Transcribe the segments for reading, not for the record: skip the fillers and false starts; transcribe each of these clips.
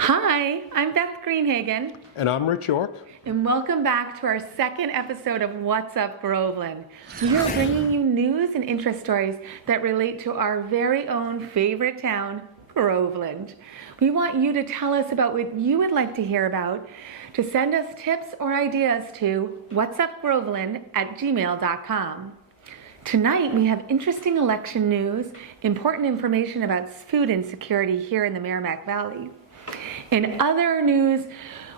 Hi, I'm Beth Greenhagen, And I'm Rich York. and welcome back to our second episode of What's Up Groveland. We are bringing you news and interest stories that relate to our very own favorite town, Groveland. We want you to tell us about what you would like to hear about, to send us tips or ideas to whatsupgroveland@gmail.com. Tonight we have interesting election news, important information about food insecurity here in the Merrimack Valley. In other news,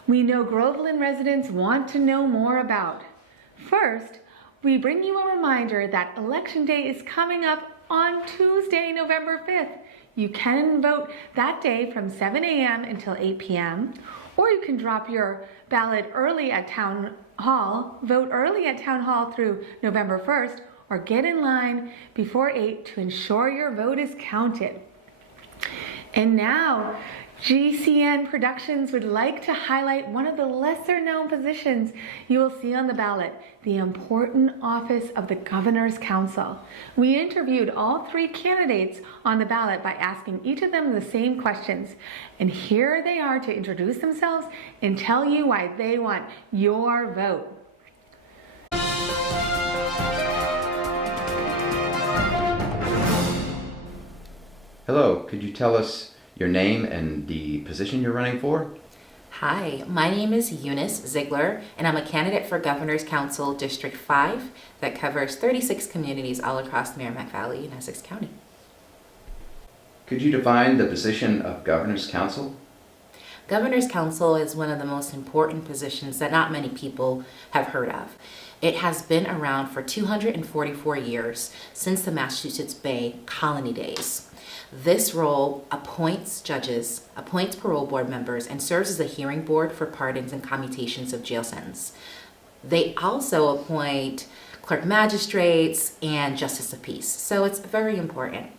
we know Groveland residents want to know more about. First, we bring you a reminder that Election Day is coming up on Tuesday, November 5th. You can vote that day from 7 a.m. until 8 p.m., or you can drop your ballot early at Town Hall, vote early at Town Hall through November 1st, or get in line before 8 to ensure your vote is counted. And now, GCN Productions would like to highlight one of the lesser known positions you will see on the ballot, the important office of the Governor's Council. We interviewed all three candidates on the ballot by asking each of them the same questions. And here they are to introduce themselves and tell you why they want your vote. Hello, could you tell us your name and the position you're running for? Hi, my name is Eunice Ziegler, and I'm a candidate for Governor's Council District 5 that covers 36 communities all across the Merrimack Valley in Essex County. Could you define the position of Governor's Council? Governor's Council is one of the most important positions that not many people have heard of. It has been around for 244 years, since the Massachusetts Bay Colony days. This role appoints judges, appoints parole board members, and serves as a hearing board for pardons and commutations of jail sentence. They also appoint clerk magistrates and justice of peace, so it's very important.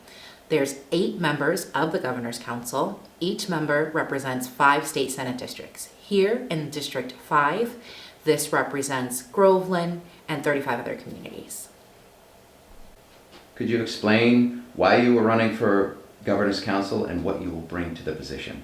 There's 8 members of the Governor's Council. Each member represents 5 state senate districts. Here in District 5, this represents Groveland and 35 other communities. Could you explain why you were running for Governor's Council and what you will bring to the position?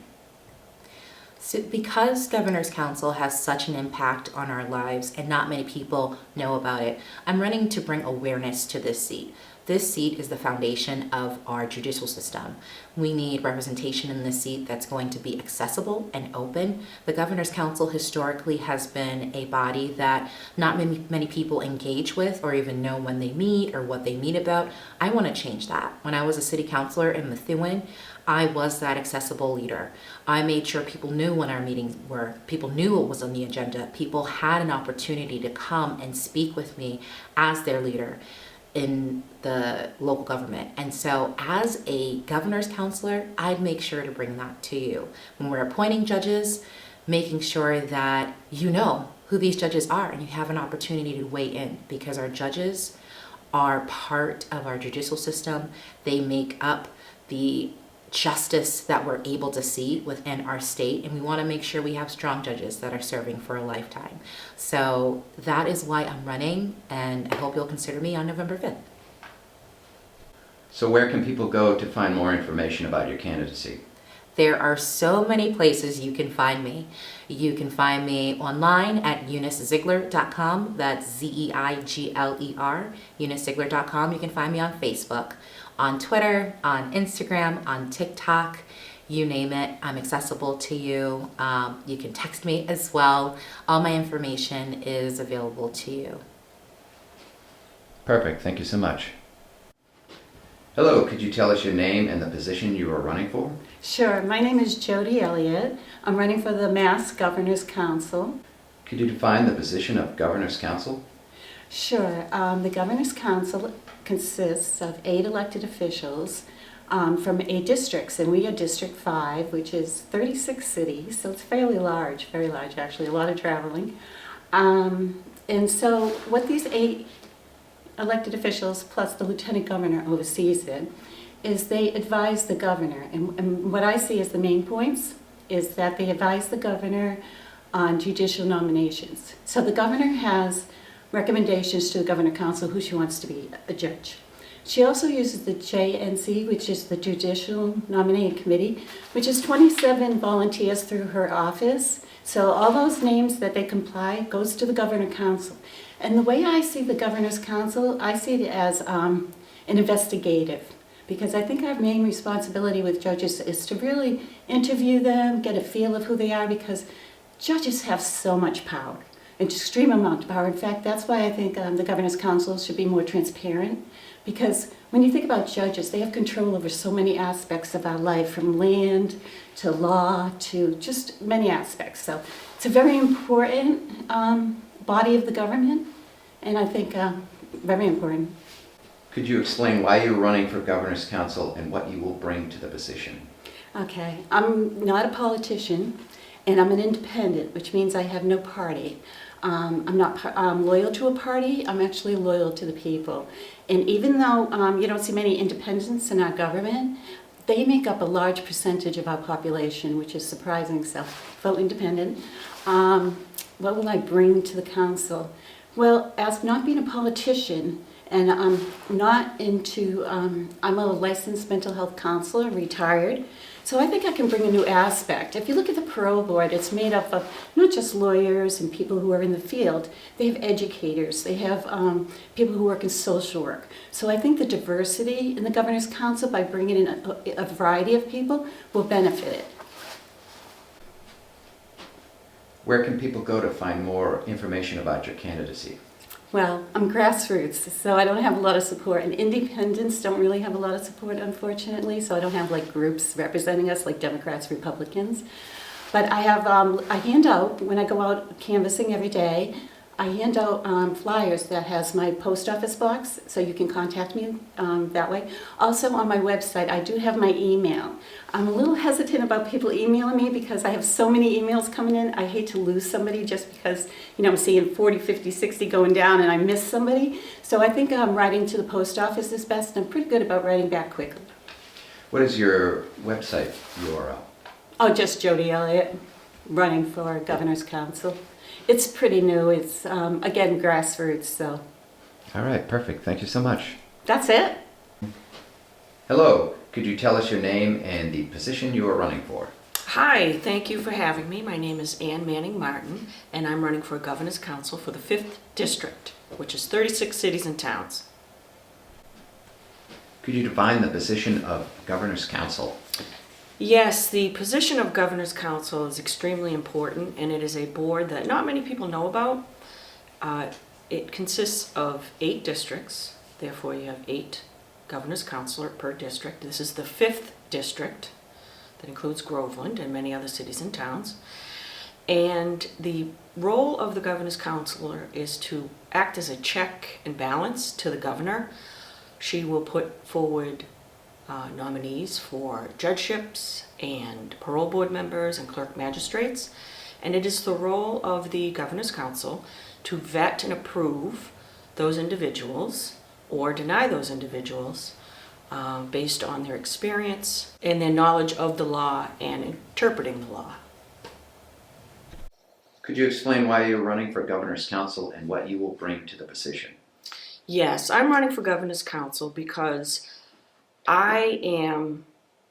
So because Governor's Council has such an impact on our lives and not many people know about it, I'm running to bring awareness to this seat. This seat is the foundation of our judicial system. We need representation in this seat that's going to be accessible and open. The Governor's Council historically has been a body that not many people engage with or even know when they meet or what they meet about. I want to change that. When I was a city councilor in Methuen, I was that accessible leader. I made sure people knew when our meetings were, people knew what was on the agenda, people had an opportunity to come and speak with me as their leader in the local government. And so as a governor's counselor, I'd make sure to bring that to you. When we're appointing judges, making sure that you know who these judges are and you have an opportunity to weigh in, because our judges are part of our judicial system. They make up the justice that we're able to see within our state, and we want to make sure we have strong judges that are serving for a lifetime. So that is why I'm running, and I hope you'll consider me on November 5th. So where can people go to find more information about your candidacy? There are so many places you can find me. You can find me online at euniceziegler.com. That's Zeigler, euniceziegler.com. You can find me on Facebook, on Twitter, on Instagram, on TikTok, you name it. I'm accessible to you. You can text me as well. All my information is available to you. Perfect, thank you so much. Hello, could you tell us your name and the position you are running for? Sure. My name is Jody Elliott. I'm running for the Mass Governor's Council. Could you define the position of Governor's Council? Sure. The Governor's Council consists of 8 elected officials from 8 districts, and we are District 5, which is 36 cities, so it's fairly large, very large actually, a lot of traveling. And so what these 8 elected officials plus the Lieutenant Governor oversees it is they advise the governor, and what I see as the main points is that they advise the governor on judicial nominations. So the governor has recommendations to the Governor Council who she wants to be a judge. She also uses the JNC, which is the Judicial Nominating Committee, which is 27 volunteers through her office. So all those names that they comply goes to the Governor Council. And the way I see the Governor's Council, I see it as an investigative. Because I think our main responsibility with judges is to really interview them, get a feel of who they are, because judges have so much power, an extreme amount of power. In fact, that's why I think the Governor's Council should be more transparent, because when you think about judges, they have control over so many aspects of our life, from land to law to just many aspects. So it's a very important body of the government, and I think very important. Could you explain why you're running for governor's council and what you will bring to the position? Okay, I'm not a politician, and I'm an independent, which means I have no party. I'm not loyal to a party, I'm actually loyal to the people. And even though you don't see many independents in our government, they make up a large percentage of our population, which is surprising, so vote independent. What will I bring to the council? Well, as not being a politician, and I'm not into, I'm a licensed mental health counselor, retired, so I think I can bring a new aspect. If you look at the parole board, it's made up of not just lawyers and people who are in the field, they have educators, they have people who work in social work. So I think the diversity in the Governor's Council, by bringing in a variety of people, will benefit it. Where can people go to find more information about your candidacy? Well, I'm grassroots, so I don't have a lot of support, and independents don't really have a lot of support, unfortunately, so I don't have like groups representing us like Democrats, Republicans. But I have, I hand out, when I go out canvassing every day, I hand out flyers that has my post office box, so you can contact me that way. Also on my website, I do have my email. I'm a little hesitant about people emailing me because I have so many emails coming in. I hate to lose somebody just because, you know, I'm seeing 40, 50, 60 going down and I miss somebody. So I think writing to the post office is best, and I'm pretty good about writing back quickly. What is your website URL? Oh, just Jody Elliott, running for Governor's Council. It's pretty new. It's, again, grassroots, so. All right, perfect. Thank you so much. That's it. Hello, could you tell us your name and the position you are running for? Hi, thank you for having me. My name is Ann Manning Martin, and I'm running for Governor's Council for the 5th District, which is 36 cities and towns. Could you define the position of governor's council? Yes, the position of Governor's Council is extremely important, and it is a board that not many people know about. It consists of 8 districts, therefore you have 8 Governor's Councilor per district. This is the 5th district that includes Groveland and many other cities and towns. And the role of the Governor's Councilor is to act as a check and balance to the governor. She will put forward nominees for judgeships and parole board members and clerk magistrates, and it is the role of the Governor's Council to vet and approve those individuals or deny those individuals based on their experience and their knowledge of the law and interpreting the law. Could you explain why you're running for governor's council and what you will bring to the position? Yes, I'm running for Governor's Council because I am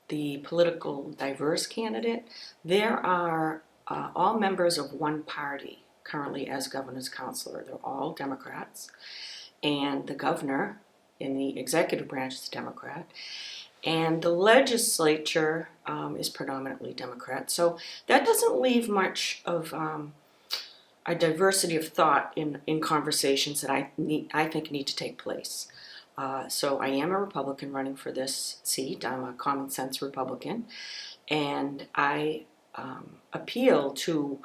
the political diverse candidate. There are all members of one party currently as Governor's Councilor. They're all Democrats, and the governor in the executive branch is a Democrat, and the legislature is predominantly Democrat. So that doesn't leave much of a diversity of thought in conversations that I think need to take place. So I am a Republican running for this seat. I'm a common sense Republican, and I appeal to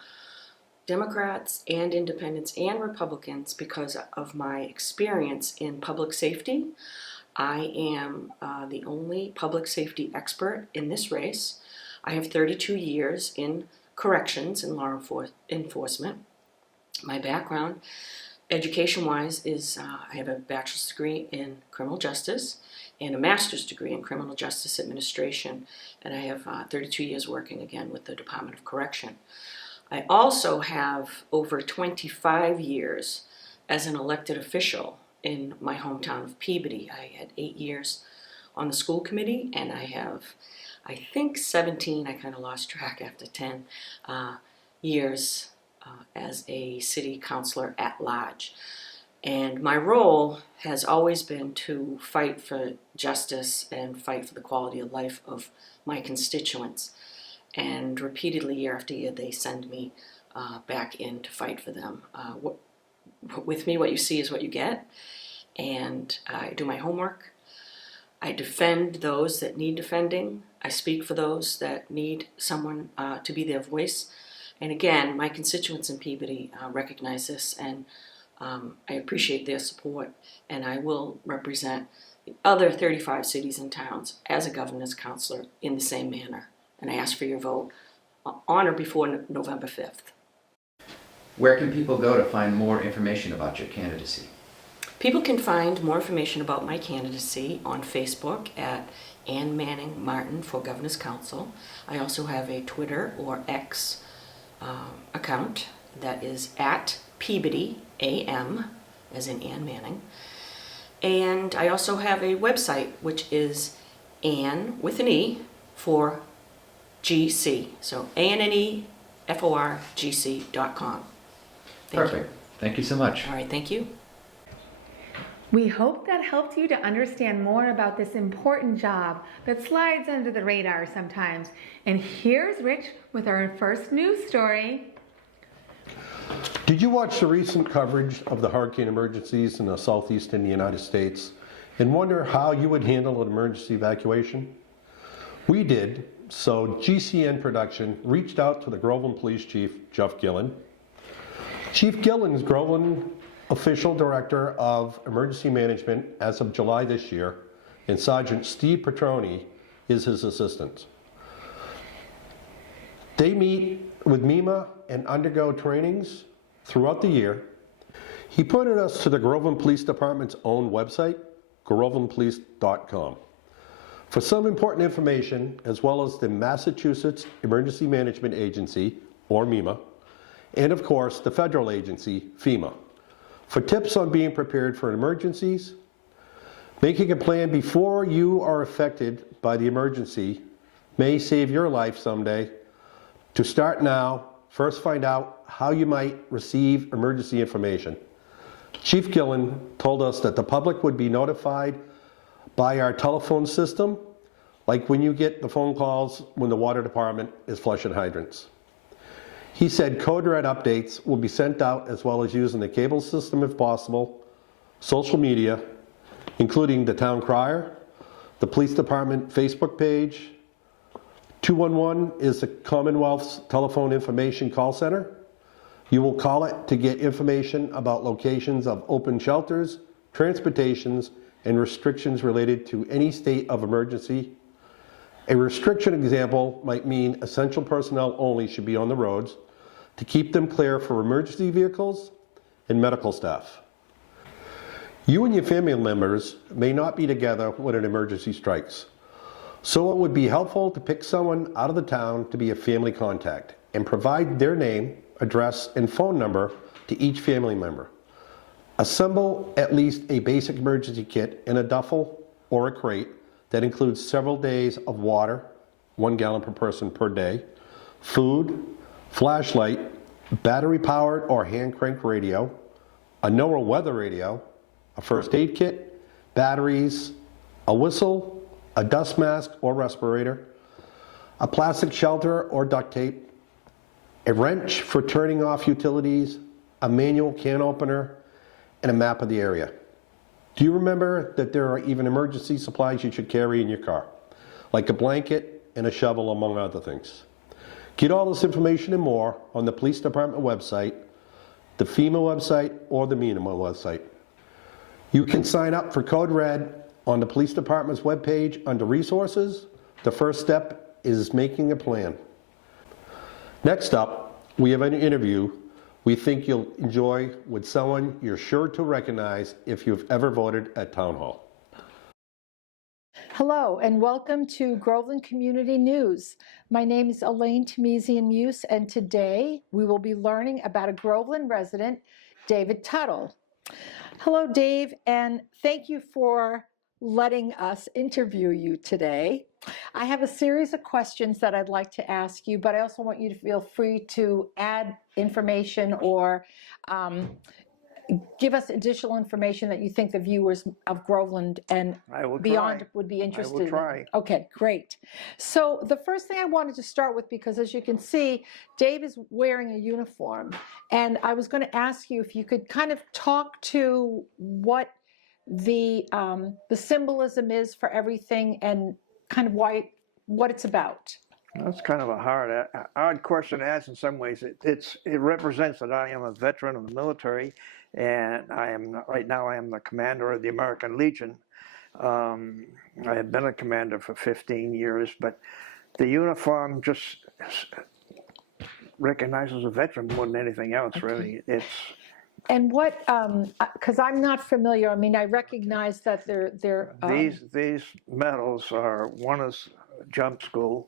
Democrats and independents and Republicans because of my experience in public safety. I am the only public safety expert in this race. I have 32 years in corrections and law enforcement. My background, education-wise, is I have a bachelor's degree in criminal justice and a master's degree in criminal justice administration, and I have 32 years working again with the Department of Correction. I also have over 25 years as an elected official in my hometown of Peabody. I had 8 years on the school committee, and I have, I think, 17, I kind of lost track after 10 years as a city councilor at large. And my role has always been to fight for justice and fight for the quality of life of my constituents. And repeatedly, year after year, they send me back in to fight for them. With me, what you see is what you get. And I do my homework. I defend those that need defending. I speak for those that need someone to be their voice. And again, my constituents in Peabody recognize this, and I appreciate their support. And I will represent the other 35 cities and towns as a governor's counselor in the same manner. And I ask for your vote on or before November 5th. Where can people go to find more information about your candidacy? People can find more information about my candidacy on Facebook at Ann Manning Martin for Governor's Council. I also have a Twitter or X account that is at Peabody AM, as in Ann Manning. And I also have a website, which is Ann with an E for GC. So ANNEFORGC.com. Perfect. Thank you so much. All right, thank you. We hope that helped you to understand more about this important job that slides under the radar sometimes. And here's Rich with our first news story. Did you watch the recent coverage of the hurricane emergencies in the southeastern United States and wonder how you would handle an emergency evacuation? We did, so GCN Production reached out to the Groveland Police Chief, Jeff Gillen. Chief Gillen is Groveland Official Director of Emergency Management as of July this year, and Sergeant Steve Petroni is his assistant. They meet with MEMA and undergo trainings throughout the year. He pointed us to the Groveland Police Department's own website, grovelandpolice.com, for some important information, as well as the Massachusetts Emergency Management Agency, or MEMA, and of course the federal agency, FEMA, for tips on being prepared for emergencies. Making a plan before you are affected by the emergency may save your life someday. To start now, first find out how you might receive emergency information. Chief Gillen told us that the public would be notified by our telephone system, like when you get the phone calls when the water department is flushing hydrants. He said code red updates will be sent out, as well as using the cable system if possible, social media, including the town crier, the police department Facebook page. 211 is the Commonwealth's telephone information call center. You will call it to get information about locations of open shelters, transportations, and restrictions related to any state of emergency. A restriction example might mean essential personnel only should be on the roads to keep them clear for emergency vehicles and medical staff. You and your family members may not be together when an emergency strikes, so it would be helpful to pick someone out of the town to be a family contact and provide their name, address, and phone number to each family member. Assemble at least a basic emergency kit in a duffel or a crate that includes several days of water, 1 gallon per person per day, food, flashlight, battery-powered or hand-cranked radio, a NOAA weather radio, a first aid kit, batteries, a whistle, a dust mask or respirator, a plastic shelter or duct tape, a wrench for turning off utilities, a manual can opener, and a map of the area. Do you remember that there are even emergency supplies you should carry in your car, like a blanket and a shovel, among other things? Get all this information and more on the police department website, the FEMA website, or the MEMA website. You can sign up for Code Red on the police department's webpage under resources. The first step is making a plan. Next up, we have an interview we think you'll enjoy with someone you're sure to recognize if you've ever voted at Town Hall. Hello and welcome to Groveland Community News. My name is Elaine Tamizian-Muse, and today we will be learning about a Groveland resident, David Tuttle. Hello, Dave, and thank you for letting us interview you today. I have a series of questions that I'd like to ask you, but I also want you to feel free to add information or give us additional information that you think the viewers of Groveland and I will beyond try. would be interested I will try. in. Okay, great. So the first thing I wanted to start with, because as you can see, Dave is wearing a uniform, and I was going to ask you if you could kind of talk to what the symbolism is for everything and kind of what it's about. That's kind of a hard question to ask in some ways. It represents that I am a veteran of the military, and right now I am the commander of the American Legion. I have been a commander for 15 years, but the uniform just recognizes a veteran more than anything else, really. And what, because I'm not familiar, I mean, I recognize that they're These medals are, one is jump school,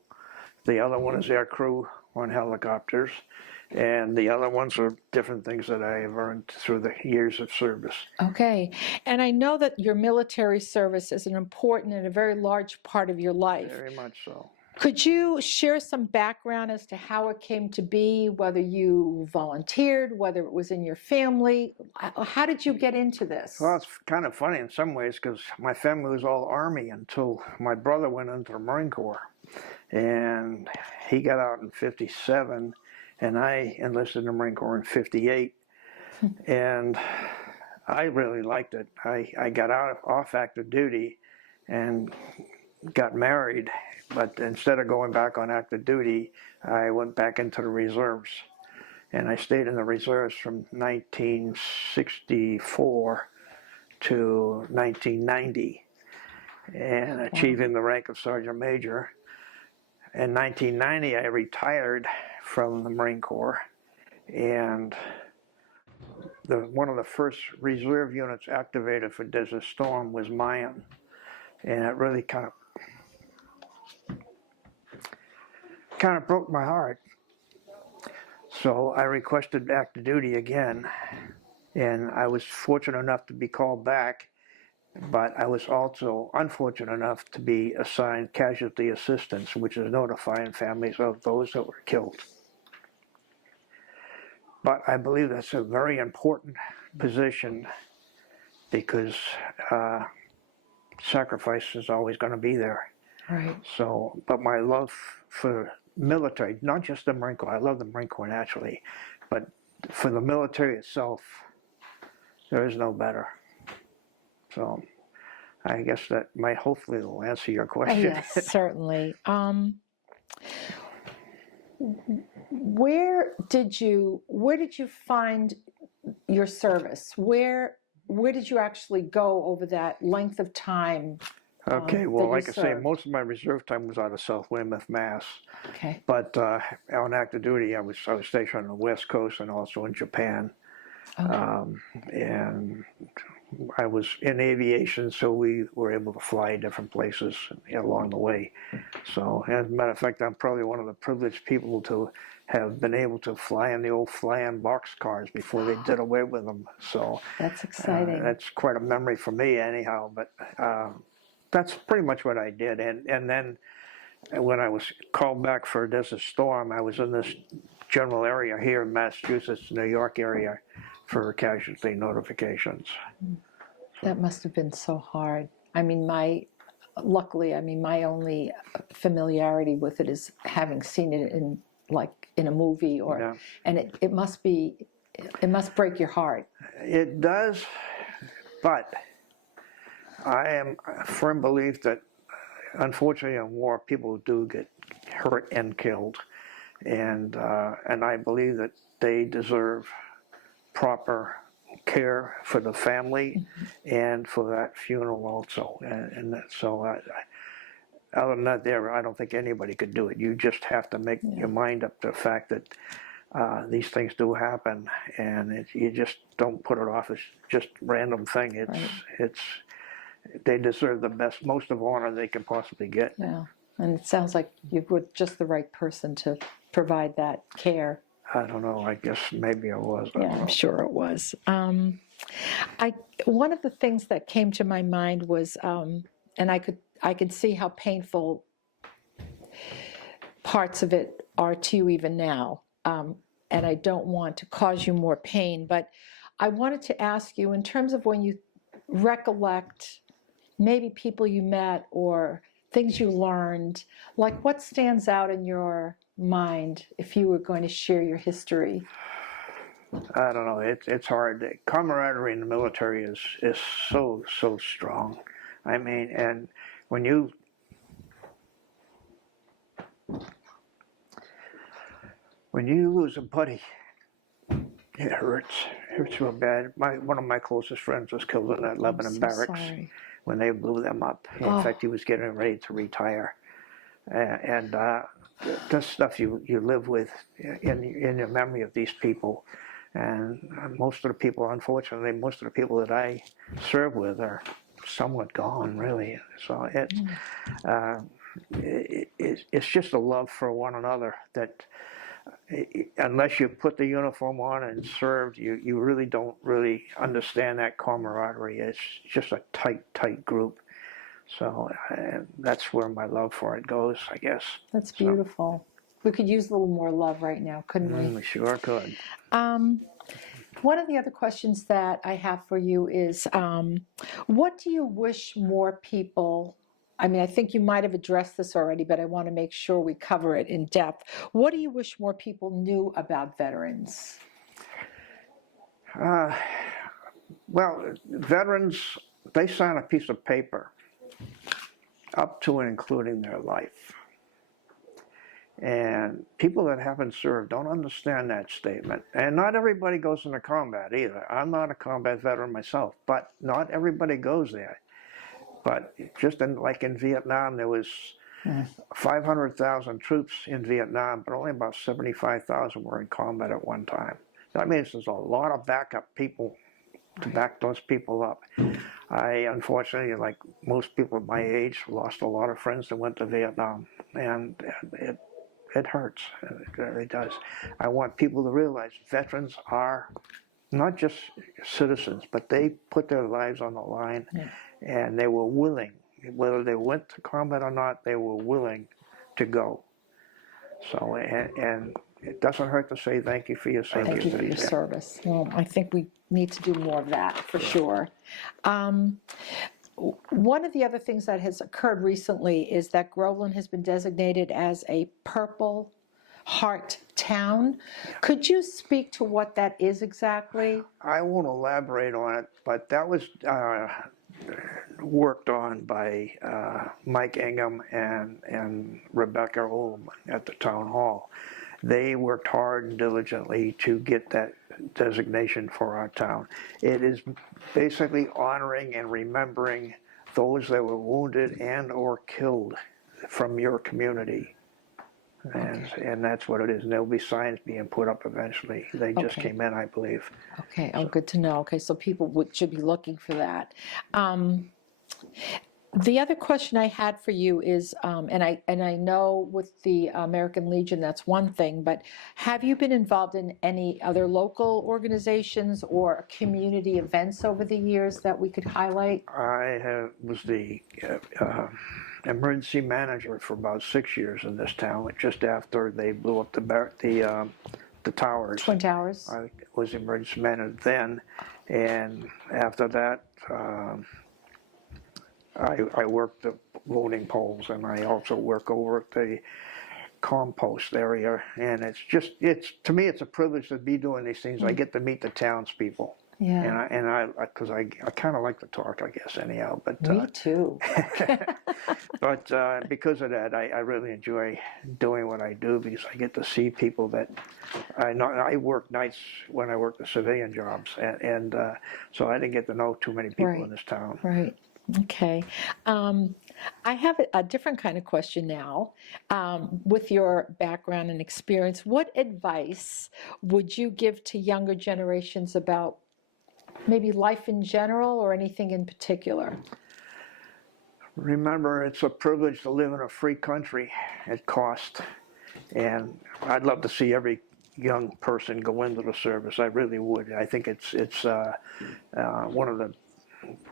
the other one is air crew on helicopters, and the other ones are different things that I have earned through the years of service. okay. And I know that your military service is an important and a very large part of your life. Very much so. Could you share some background as to how it came to be, whether you volunteered, whether it was in your family? How did you get into this? Well, it's kind of funny in some ways because my family was all Army until my brother went into the Marine Corps. And he got out in 57, and I enlisted in the Marine Corps in 58. And I really liked it. I got off active duty and got married, but instead of going back on active duty, I went back into the reserves. And I stayed in the reserves from 1964 to 1990, and achieving the rank of Sergeant Major. In 1990, I retired from the Marine Corps, and one of the first reserve units activated for Desert Storm was mine, and it really kind of broke my heart. So I requested active duty again, and I was fortunate enough to be called back, but I was also unfortunate enough to be assigned casualty assistance, which is notifying families of those that were killed. But I believe that's a very important position because sacrifice is always going to be there. Right. So, but my love for military, not just the Marine Corps, I love the Marine Corps naturally, but for the military itself, there is no better. So I guess that might hopefully will answer your question. Yes, certainly. Where did you find your service? Where did you actually go over that length of time? Okay, well, that you like I say, served? most of my reserve time was out of South Weymouth, Mass. Okay. But on active duty, I was stationed on the West Coast and also in Japan. And I was in aviation, so we were able to fly different places along the way. So, as a matter of fact, I'm probably one of the privileged people to have been able to fly in the old fly-in boxcars before they did away with them. So That's exciting. that's quite a memory for me, anyhow. But that's pretty much what I did. And then when I was called back for Desert Storm, I was in this general area here in Massachusetts, New York area, for casualty notifications. That must have been so hard. I mean, luckily, my only familiarity with it is having seen it in a movie and it must break your heart. It does, but I am a firm belief that unfortunately in war people do get hurt and killed, and I believe that they deserve proper care for the family and for that funeral also. Other than that, I don't think anybody could do it. You just have to make your mind up to the fact that these things do happen, and you just don't put it off as just random thing. They deserve the most of honor they can possibly get. Yeah, and it sounds like you were just the right person to provide that care. I don't know. I guess maybe I was. Yeah, I'm sure it was. One of the things that came to my mind was, and I could see how painful parts of it are to you even now. And I don't want to cause you more pain, but I wanted to ask you, in terms of when you recollect maybe people you met or things you learned, like what stands out in your mind if you were going to share your history? I don't know. It's hard. Camaraderie in the military is so strong. I mean, and when you lose a buddy, it hurts. It hurts real bad. One of my closest friends was killed in that Lebanon barracks when they blew them up. In fact, he was getting ready to retire. And this stuff you live with in your memory of these people. And most of the people, unfortunately, most of the people that I serve with are somewhat gone, really. So it's just a love for one another that, unless you put the uniform on and served, you really don't really understand that camaraderie. It's just a tight group. So that's where my love for it goes, I guess. That's beautiful. We could use a little more love right now, couldn't we? We sure could. One of the other questions that I have for you is, what do you wish more people, I mean, I think you might have addressed this already, but I want to make sure we cover it in depth. What do you wish more people knew about veterans? Well, veterans, they sign a piece of paper up to and including their life. And people that haven't served don't understand that statement. And not everybody goes into combat either. I'm not a combat veteran myself, but not everybody goes there. But just like in Vietnam, there was 500,000 troops in Vietnam, but only about 75,000 were in combat at one time. That means there's a lot of backup people to back those people up. I, unfortunately, like most people my age, lost a lot of friends that went to Vietnam, and it hurts. It really does. I want people to realize veterans are not just citizens, but they put their lives on the line, and they were willing, whether they went to combat or not, they were willing to go. So, and it doesn't hurt to say thank you for your service. Thank you for your service. Well, I think we need to do more of that for sure. One of the other things that has occurred recently is that Groveland has been designated as a Purple Heart town. Could you speak to what that is exactly? I won't elaborate on it, but that was worked on by Mike Ingham and Rebecca Olm at the town hall. They worked hard and diligently to get that designation for our town. It is basically honoring and remembering those that were wounded and or killed from your community. And that's what it is. And there'll be signs being put up eventually. They just came in, I believe. Okay, good to know. Okay, so people should be looking for that. The other question I had for you is, and I know with the American Legion that's one thing, but have you been involved in any other local organizations or community events over the years that we could highlight? I was the emergency manager for about 6 years in this town, just after they blew up the towers. Twin Towers. I was emergency manager then, and after that, I worked the loading poles, and I also work over at the compost area. And to me, it's a privilege to be doing these things. I get to meet the townspeople. Yeah. And because I kind of like to talk, I guess, anyhow. But me too. But because of that, I really enjoy doing what I do, because I get to see people that I work nights when I work the civilian jobs, and so I didn't get to know too many people in this town. Right. Okay. I have a different kind of question now. With your background and experience, what advice would you give to younger generations about maybe life in general or anything in particular? Remember, it's a privilege to live in a free country at cost. And I'd love to see every young person go into the service. I really would. I think it's one of the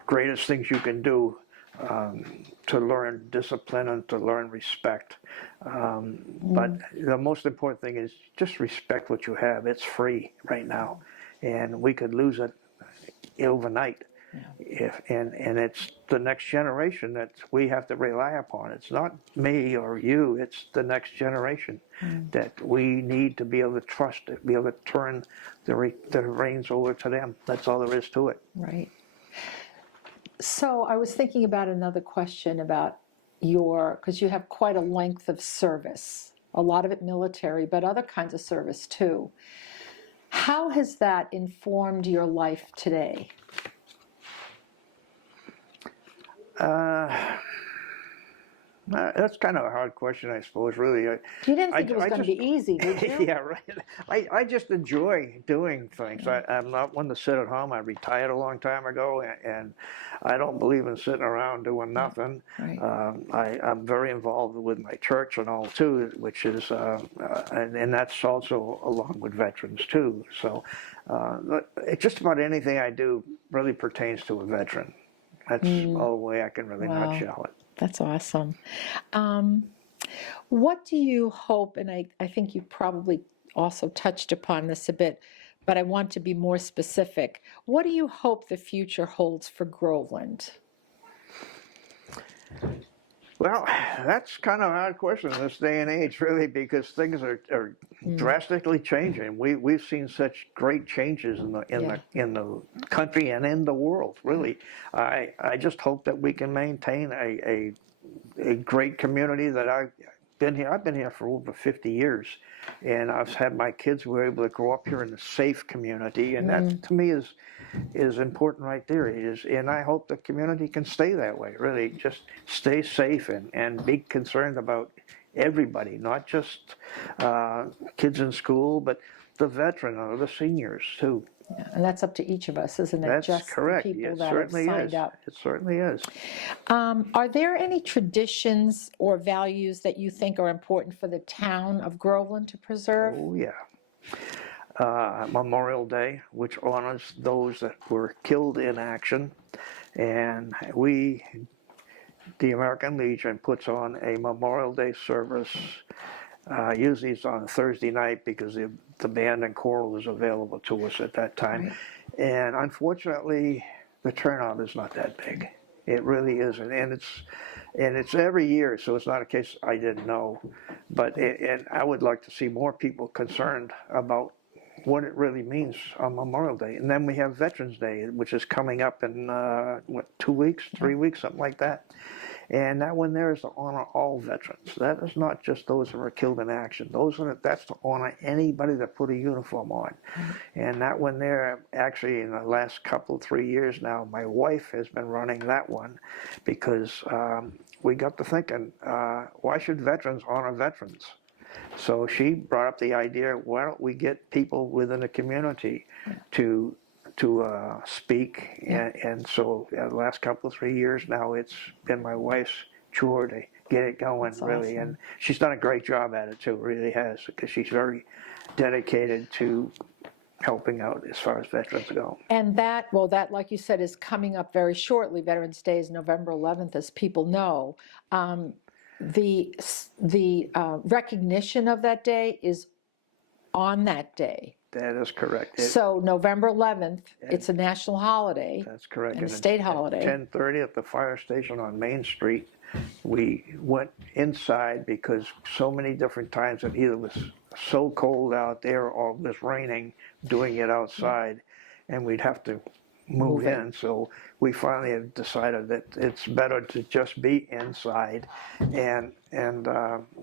greatest things you can do to learn discipline and to learn respect. But the most important thing is just respect what you have. It's free right now, and we could lose it overnight. And it's the next generation that we have to rely upon. It's not me or you, it's the next generation that we need to be able to trust it, be able to turn the reins over to them. That's all there is to it. Right. So I was thinking about another question about because you have quite a length of service, a lot of it military, but other kinds of service too. How has that informed your life today? That's kind of a hard question, I suppose, really. You didn't think it was going to be easy, did you? Yeah, right. I just enjoy doing things. I'm not one to sit at home. I retired a long time ago, and I don't believe in sitting around doing nothing. Right. I'm very involved with my church and all, too, which is, and that's also along with veterans, too. So just about anything I do really pertains to a veteran. That's all the way I can really nutshell it. That's awesome. What do you hope, and I think you probably also touched upon this a bit, but I want to be more specific. What do you hope the future holds for Groveland? Well, that's kind of a hard question in this day and age, really, because things are drastically changing. We've seen such great changes in the country and in the world. Really, I just hope that we can maintain a great community that I've been here for over 50 years, and I've had my kids who were able to grow up here in a safe community, and that to me is important right there. And I hope the community can stay that way. Really, just stay safe and be concerned about everybody, not just kids in school, but the veteran or the seniors too. Yeah, and that's up to each of us, isn't it? That's just correct. The people It that certainly have signed is. up. It certainly is. Are there any traditions or values that you think are important for the town of Groveland to preserve? Oh yeah. Memorial Day, which honors those that were killed in action, and the American Legion puts on a Memorial Day service. Usually it's on a Thursday night because the band and choral is available to us at that time. Right. And unfortunately, the turnout is not that big. It really isn't, and it's every year, so it's not a case I didn't know. But and I would like to see more people concerned about what it really means on Memorial Day. And then we have Veterans Day, which is coming up in 2 weeks, 3 weeks, something like that. And that one there is to honor all veterans. That is not just those who were killed in action. That's to honor anybody that put a uniform on. And that one there, actually in the last 3 years now, my wife has been running that one because we got to thinking, why should veterans honor veterans? So she brought up the idea, why don't we get people within the community to speak, and so the last 3 years now, it's been my wife's chore to get it going. That's really, awesome. And she's done a great job at it too, really has, because she's very dedicated to helping out as far as veterans go. And that, like you said, is coming up very shortly. Veterans Day is November 11th, as people know. The recognition of that day is on that day. That is correct. So November 11th, it's a national holiday. That's correct. And a state holiday. At 10:30 at the fire station on Main Street, we went inside because so many different times it either was so cold out there or it was raining, doing it outside, and we'd have to move in. So we finally have decided that it's better to just be inside, and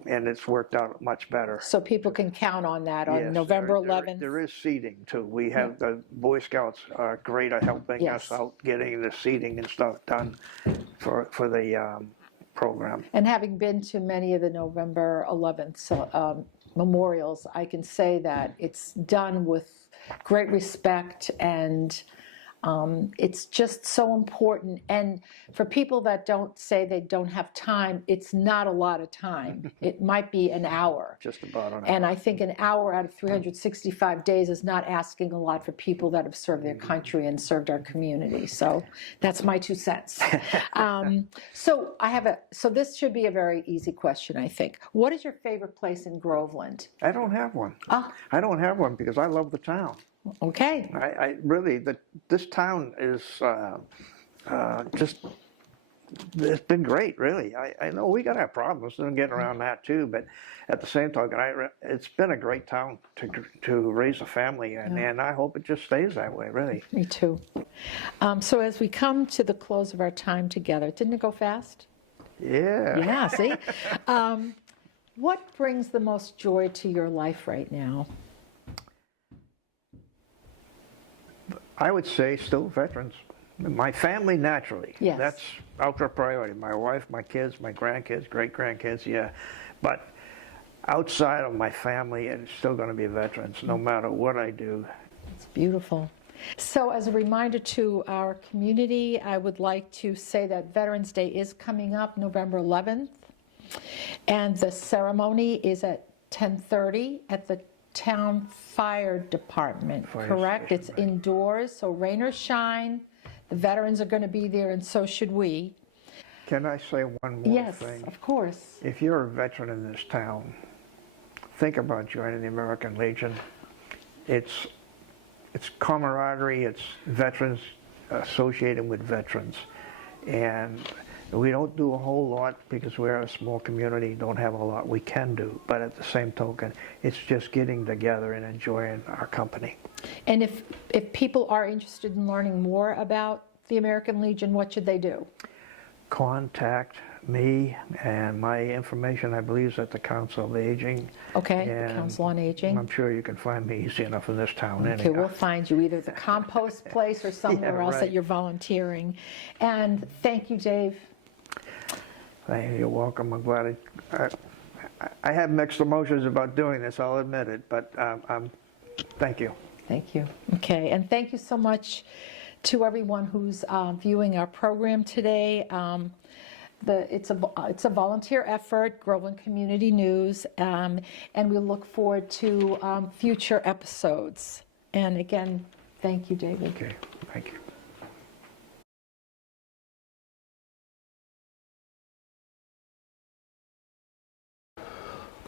it's worked out much better. So people can count on that on November 11th. There is seating too. We have the Boy Scouts are great at helping us out getting the seating and stuff done for the program. And having been to many of the November 11th memorials, I can say that it's done with great respect, and It's just so important. And for people that don't say they don't have time, it's not a lot of time. It might be an hour. Just about an hour. And I think an hour out of 365 days is not asking a lot for people that have served their country and served our community. So that's my 2 cents. So this should be a very easy question, I think. What is your favorite place in Groveland? I don't have one. Oh, I don't have one because I love the town. okay. I really, this town is just, it's been great, really. I know we got our problems and getting around that too, but at the same time, it's been a great town to raise a family in, and I hope it just stays that way, really. Me too. So as we come to the close of our time together, didn't it go fast? Yeah. Yeah, see? What brings the most joy to your life right now? I would say still veterans. My family, naturally. Yes. That's ultra priority. My wife, my kids, my grandkids, great-grandkids, yeah. But outside of my family, it's still going to be veterans, no matter what I do. It's beautiful. So as a reminder to our community, I would like to say that Veterans Day is coming up November 11th. And the ceremony is at 10:30 at the Town Fire Department, correct? Station, It's right. indoors, so rain or shine, the veterans are going to be there, and so should we. Can I say one more Yes, thing? of course. If you're a veteran in this town, think about joining the American Legion. It's camaraderie, it's veterans associated with veterans. And we don't do a whole lot because we're a small community, don't have a lot we can do. But at the same token, it's just getting together and enjoying our company. And if people are interested in learning more about the American Legion, what should they do? Contact me, and my information, I believe, is at the Council of Aging. Okay, the And Council on Aging. I'm sure you can find me easy enough in this town Okay, anyhow. we'll find you either at the compost place or somewhere else that right. you're volunteering. And thank you, Dave. You're welcome. I'm glad I have mixed emotions about doing this, I'll admit it, but thank you. Thank you. Okay, and thank you so much to everyone who's viewing our program today. It's a volunteer effort, Groveland Community News, and we look forward to future episodes. And again, thank you, David. Okay, thank you.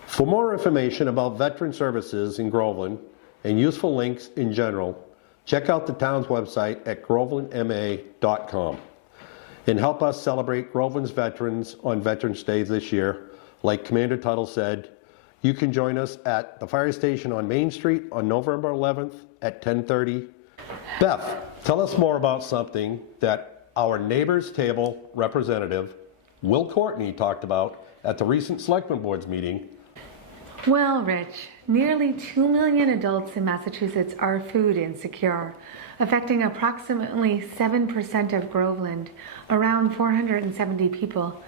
For more information about veteran services in Groveland and useful links in general, check out the town's website at grovelandma.com. And help us celebrate Groveland's veterans on Veterans Day this year. Like Commander Tuttle said, you can join us at the fire station on Main Street on November 11th at 10:30. Beth, tell us more about something that our Neighbors Table representative, Will Courtney, talked about at the recent Selectmen Board's meeting. Well, Rich, nearly 2 million adults in Massachusetts are food insecure, affecting approximately 7% of Groveland, around 470 people.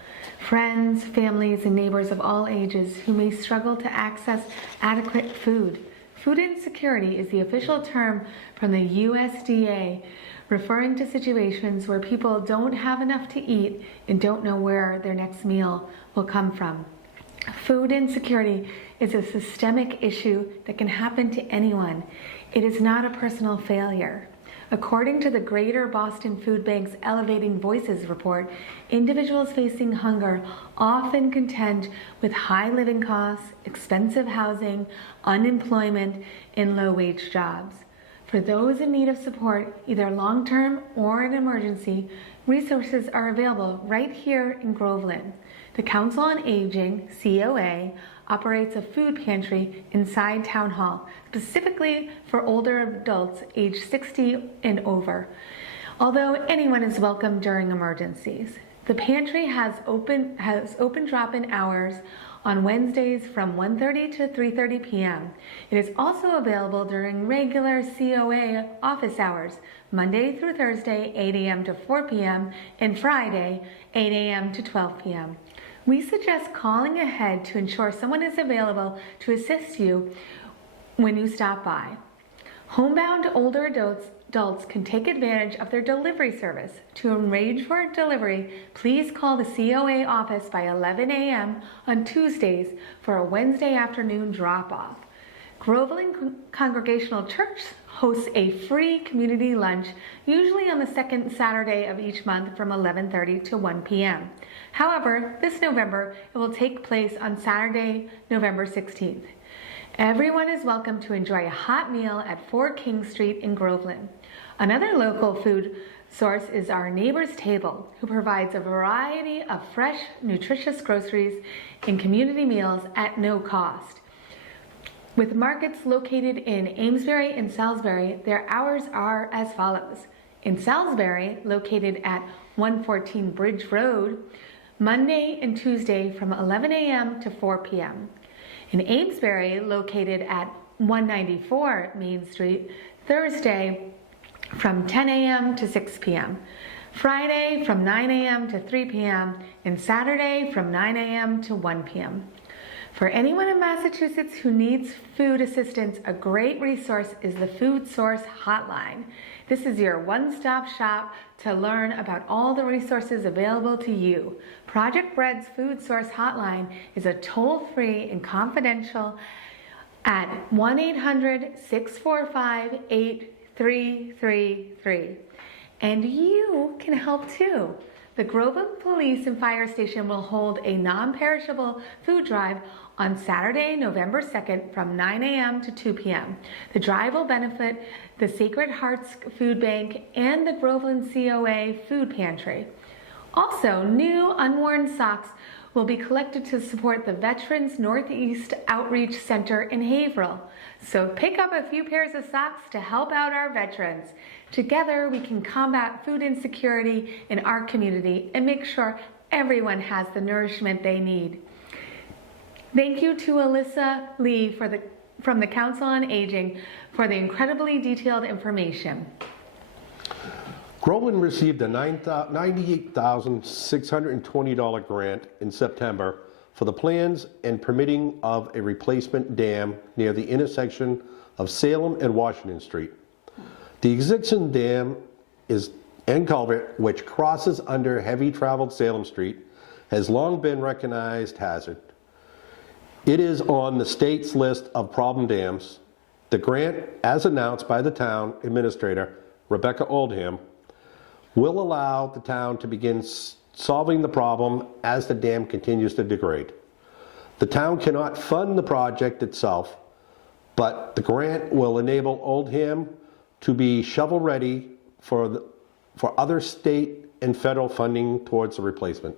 Friends, families, and neighbors of all ages who may struggle to access adequate food. Food insecurity is the official term from the USDA, referring to situations where people don't have enough to eat and don't know where their next meal will come from. Food insecurity is a systemic issue that can happen to anyone. It is not a personal failure. According to the Greater Boston Food Bank's Elevating Voices report, individuals facing hunger often contend with high living costs, expensive housing, unemployment, and low-wage jobs. For those in need of support, either long-term or an emergency, resources are available right here in Groveland. The Council on Aging, COA, operates a food pantry inside Town Hall, specifically for older adults aged 60 and over, although anyone is welcome during emergencies. The pantry has open drop-in hours on Wednesdays from 1:30 to 3:30 p.m. It is also available during regular COA office hours, Monday through Thursday, 8 a.m. to 4 p.m., and Friday, 8 a.m. to 12 p.m. We suggest calling ahead to ensure someone is available to assist you when you stop by. Homebound older adults can take advantage of their delivery service. To arrange for a delivery, please call the COA office by 11 a.m. on Tuesdays for a Wednesday afternoon drop-off. Groveland Congregational Church hosts a free community lunch, usually on the second Saturday of each month from 11:30 to 1 p.m. However, this November, it will take place on Saturday, November 16th. Everyone is welcome to enjoy a hot meal at 4 King Street in Groveland. Another local food source is our Neighbor's Table, who provides a variety of fresh, nutritious groceries in community meals at no cost. With markets located in Amesbury and Salisbury, their hours are as follows. In Salisbury, located at 114 Bridge Road, Monday and Tuesday from 11 a.m. to 4 p.m. In Amesbury, located at 194 Main Street, Thursday from 10 a.m. to 6 p.m. Friday from 9 a.m. to 3 p.m. and Saturday from 9 a.m. to 1 p.m. For anyone in Massachusetts who needs food assistance, a great resource is the Food Source Hotline. This is your one-stop shop to learn about all the resources available to you. Project Bread's Food Source Hotline is a toll-free and confidential at 1-800-645-8333. And you can help too. The Groveland Police and Fire Station will hold a non-perishable food drive on Saturday, November 2nd from 9 a.m. to 2 p.m. The drive will benefit the Sacred Hearts Food Bank and the Groveland COA Food Pantry. Also, new unworn socks will be collected to support the Veterans Northeast Outreach Center in Haverhill. So pick up a few pairs of socks to help out our veterans. Together, we can combat food insecurity in our community and make sure everyone has the nourishment they need. Thank you to Alyssa Lee from the Council on Aging for the incredibly detailed information. Groveland received a $98,620 grant in September for the plans and permitting of a replacement dam near the intersection of Salem and Washington Street. The existing dam and culvert, which crosses under heavy traveled Salem Street, has long been recognized hazard. It is on the state's list of problem dams. The grant, as announced by the town administrator, Rebecca Oldham, will allow the town to begin solving the problem as the dam continues to degrade. The town cannot fund the project itself, but the grant will enable Oldham to be shovel-ready for other state and federal funding towards the replacement.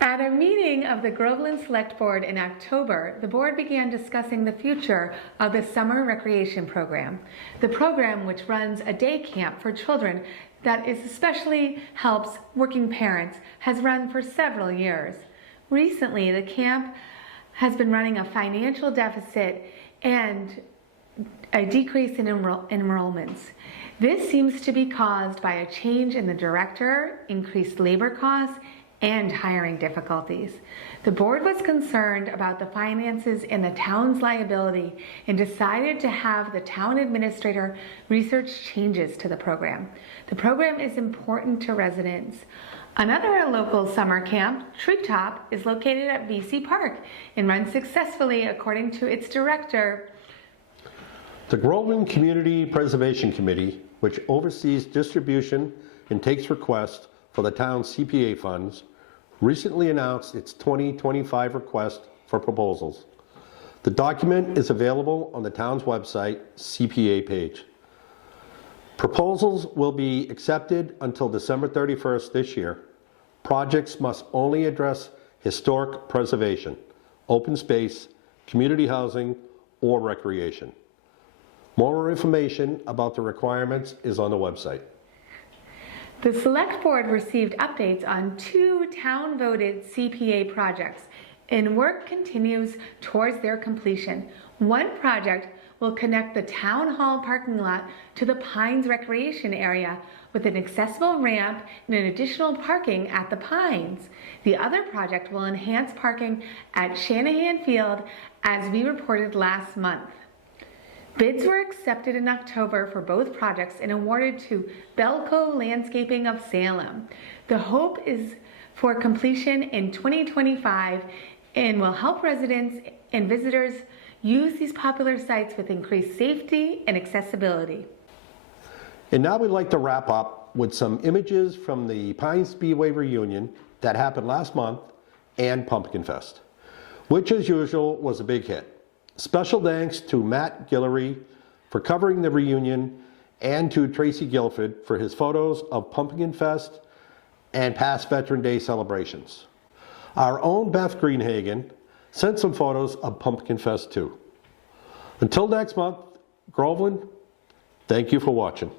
At a meeting of the Groveland Select Board in October, the board began discussing the future of the summer recreation program. The program, which runs a day camp for children that especially helps working parents, has run for several years. Recently, the camp has been running a financial deficit and a decrease in enrollments. This seems to be caused by a change in the director, increased labor costs, and hiring difficulties. The board was concerned about the finances and the town's liability and decided to have the town administrator research changes to the program. The program is important to residents. Another local summer camp, Treetop, is located at VC Park and runs successfully according to its director. The Groveland Community Preservation Committee, which oversees distribution and takes requests for the town's CPA funds, recently announced its 2025 request for proposals. The document is available on the town's website, CPA page. Proposals will be accepted until December 31st this year. Projects must only address historic preservation, open space, community housing, or recreation. More information about the requirements is on the website. The Select Board received updates on 2 town-voted CPA projects, and work continues towards their completion. One project will connect the Town Hall parking lot to the Pines Recreation Area with an accessible ramp and an additional parking at the Pines. The other project will enhance parking at Shanahan Field, as we reported last month. Bids were accepted in October for both projects and awarded to Belco Landscaping of Salem. The hope is for completion in 2025 and will help residents and visitors use these popular sites with increased safety and accessibility. And now we'd like to wrap up with some images from the Pine Speedway reunion that happened last month and Pumpkin Fest, which as usual was a big hit. Special thanks to Matt Guillory for covering the reunion and to Tracy Guilford for his photos of Pumpkin Fest and past Veteran Day celebrations. Our own Beth Greenhagen sent some photos of Pumpkin Fest too. Until next month, Groveland, thank you for watching.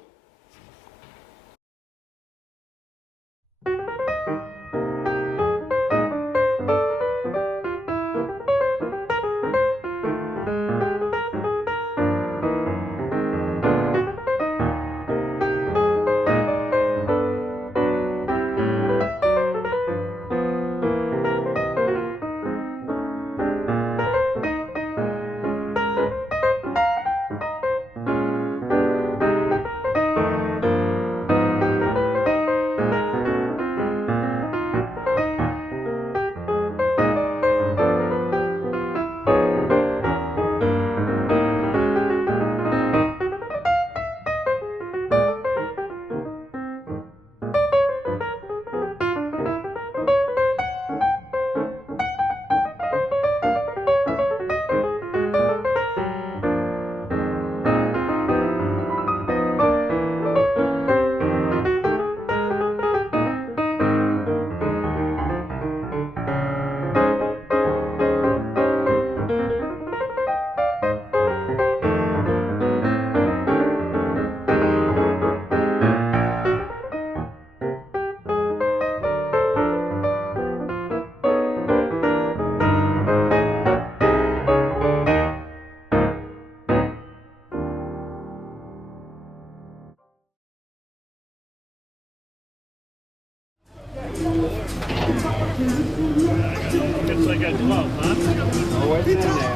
It's like a glove, huh? Oh, it's in there.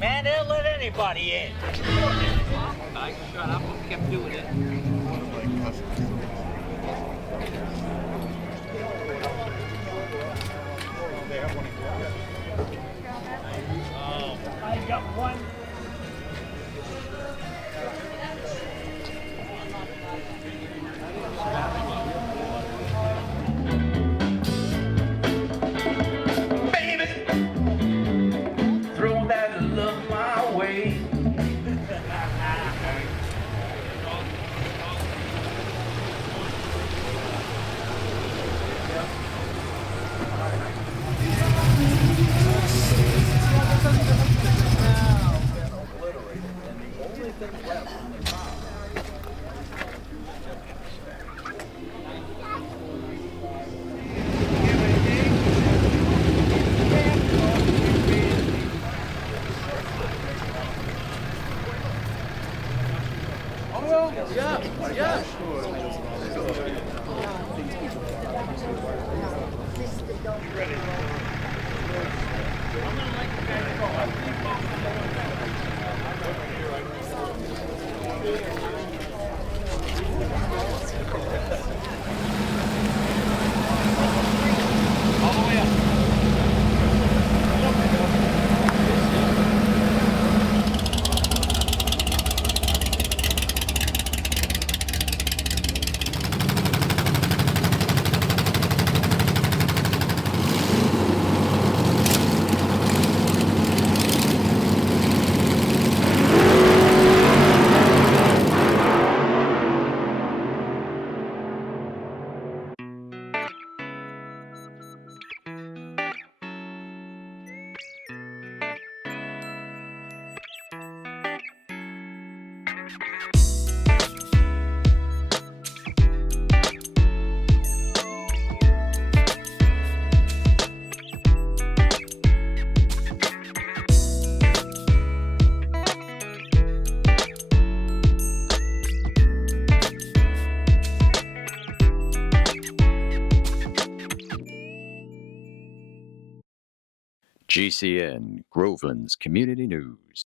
Man, they'll let anybody in. I shut up and kept doing it. I got one. Throw that love my way. GCN, Groveland's Community News.